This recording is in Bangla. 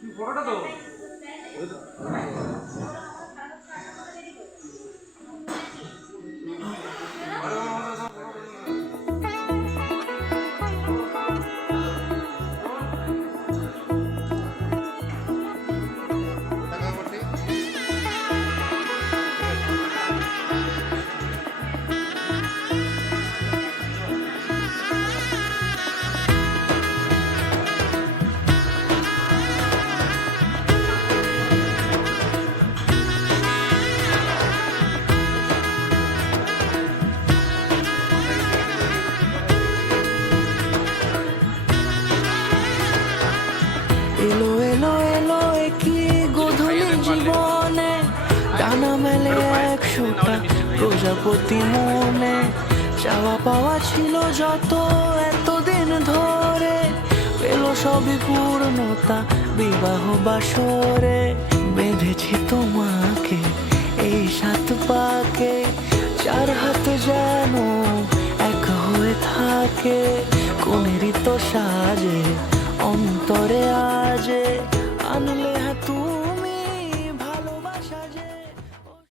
এলো এলো এলো কি গোধূলি জীবনে, ডানা মেলে 100টা প্রজাপতি মনে। চাওয়া পাওয়া ছিল যত এতদিন ধরে, পেল সবই পূর্ণতা বিবাহ বাসরে। বেঁধেছি তোমাকে এই 7 পাকে, 4 হাত যেন এক হয়ে থাকে। কোনেরই তো সাজে অন্তরে